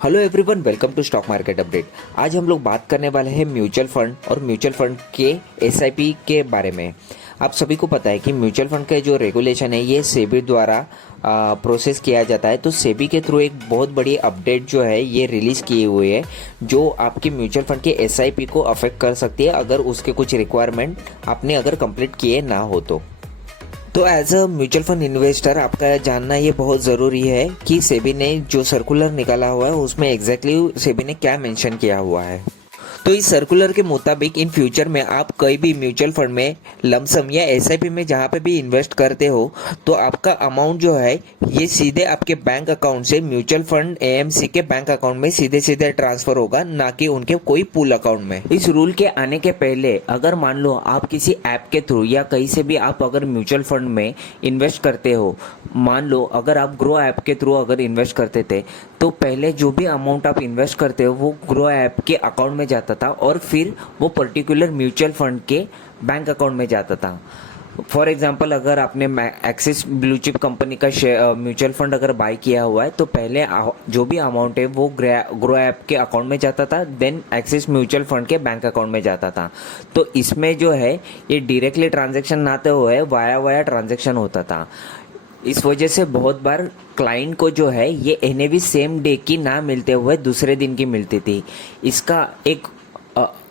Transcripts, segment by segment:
Hello everyone, welcome to stock market update. आज हम लोग बात करने वाले हैं म्यूचुअल फंड और म्यूचुअल फंड के एसआईपी के बारे में। आप सभी को पता है कि म्यूचुअल फंड का जो रेगुलेशन है ये सेबी द्वारा प्रोसेस किया जाता है। तो सेबी के थ्रू एक बहुत बड़ी अपडेट जो है ये रिलीज़ किए हुए है, जो आपके म्यूचुअल फंड के एसआईपी को अफेक्ट कर सकती है अगर उसके कुछ रिक्वायरमेंट आपने अगर कंप्लीट किए ना हो तो as a mutual fund investor आपका जानना ये बहुत ज़रूरी है कि सेबी ने जो सर्कुलर निकाला हुआ है उसमें एग्जैक्टली सेबी ने क्या मेंशन किया हुआ है। तो इस सर्कुलर के मुताबिक इन फ्यूचर में आप कोई भी म्यूचुअल फंड में लमसम या एसआईपी में जहाँ पे भी इन्वेस्ट करते हो तो आपका अमाउंट जो है ये सीधे आपके बैंक अकाउंट से म्यूचुअल फंड एएमसी के बैंक अकाउंट में सीधे सीधे ट्रांसफर होगा, ना कि उनके कोई पूल अकाउंट में। इस रूल के आने के पहले अगर मान लो आप किसी ऐप के थ्रू या कहीं से भी आप अगर म्यूचुअल फंड में इन्वेस्ट करते हो, मान लो अगर आप ग्रो ऐप के थ्रू अगर इन्वेस्ट करते थे तो पहले जो भी अमाउंट आप इन्वेस्ट करते हो वो ग्रो ऐप के अकाउंट में जाता था और फिर वो पर्टिकुलर म्यूचुअल फंड के बैंक अकाउंट में जाता था। फॉर एग्जांपल अगर आपने एक्सिस ब्लू चिप कंपनी का म्यूचुअल फंड अगर बाय किया हुआ है तो पहले जो भी अमाउंट है वो ग्रो ऐप के अकाउंट में जाता था, देन एक्सिस म्यूचुअल फंड के बैंक अकाउंट में जाता था। तो इसमें जो है ये डायरेक्टली ट्रांजेक्शन ना तो हुए वाया ट्रांजेक्शन होता था। इस वजह से बहुत बार क्लाइंट को जो है ये एनएवी सेम डे की ना मिलते हुए दूसरे दिन की मिलती थी। इसका एक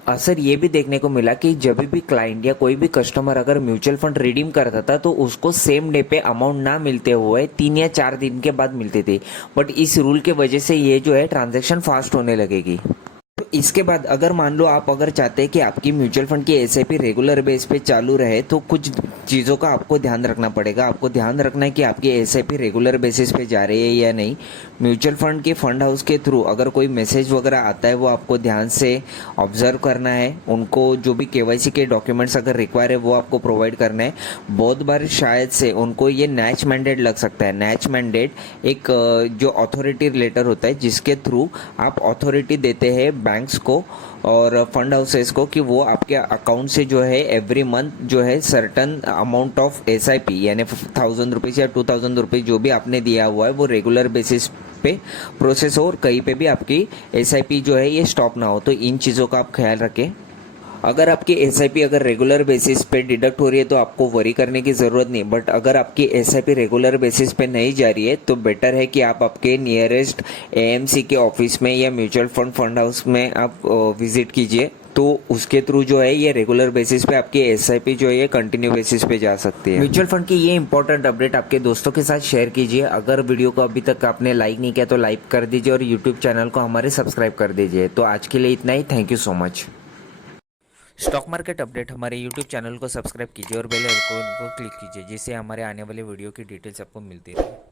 असर ये भी देखने को मिला कि जब भी क्लाइंट या कोई भी कस्टमर अगर म्यूचुअल फंड रिडीम करता था तो उसको सेम डे पे अमाउंट ना मिलते हुए 3 या 4 दिन के बाद मिलती थी। बट इस रूल के वजह से ये जो है ट्रांजैक्शन फास्ट होने लगेगी। तो इसके बाद अगर मान लो आप अगर चाहते हैं कि आपकी म्यूचुअल फंड की एसआईपी रेगुलर बेस पे चालू रहे तो कुछ चीज़ों का आपको ध्यान रखना पड़ेगा। आपको ध्यान रखना है कि आपकी एसआईपी रेगुलर बेसिस पे जा रही है या नहीं। म्यूचुअल फंड के फंड हाउस के थ्रू अगर कोई मैसेज वगैरह आता है वो आपको ध्यान से ऑब्जर्व करना है। उनको जो भी केवाईसी के डॉक्यूमेंट्स अगर रिक्वायर है वो आपको प्रोवाइड करना है। बहुत बार शायद से उनको ये नैच मैंडेट लग सकता है। नैच मैंडेट एक जो अथॉरिटी लेटर होता है जिसके थ्रू आप अथॉरिटी देते हैं बैंक्स को और फंड हाउसेस को कि वो आपके अकाउंट से जो है एवरी मंथ जो है सर्टन अमाउंट ऑफ एसआईपी यानी 1000 रुपीज़ या 2000 रुपीज़ जो भी आपने दिया हुआ है वो रेगुलर बेसिस पे प्रोसेस हो और कहीं पे भी आपकी एसआईपी जो है ये स्टॉप ना हो। तो इन चीज़ों का आप ख्याल रखें। अगर आपकी एसआईपी अगर रेगुलर बेसिस पे डिडक्ट हो रही है तो आपको वरी करने की ज़रूरत नहीं। बट अगर आपकी एसआईपी रेगुलर बेसिस पे नहीं जा रही है तो बेटर है कि आप आपके नियरेस्ट एएमसी के ऑफिस में या म्यूचुअल फंड हाउस में आप विजिट कीजिए। तो उसके थ्रू जो है ये रेगुलर बेसिस पे आपकी एसआईपी जो है ये कंटिन्यू बेसिस पे जा सकती है। म्यूचुअल फंड की ये इंपॉर्टेंट अपडेट आपके दोस्तों के साथ शेयर कीजिए। अगर वीडियो को अभी तक आपने लाइक नहीं किया तो लाइक कर दीजिए और यूट्यूब चैनल को हमारे सब्सक्राइब कर दीजिए। तो आज के लिए इतना ही। Thank you so much. Stock market update हमारे यूट्यूब चैनल को सब्सक्राइब कीजिए और बेल आइकन को क्लिक कीजिए जिससे हमारे आने वाले वीडियो की डिटेल्स आपको मिलती रहे।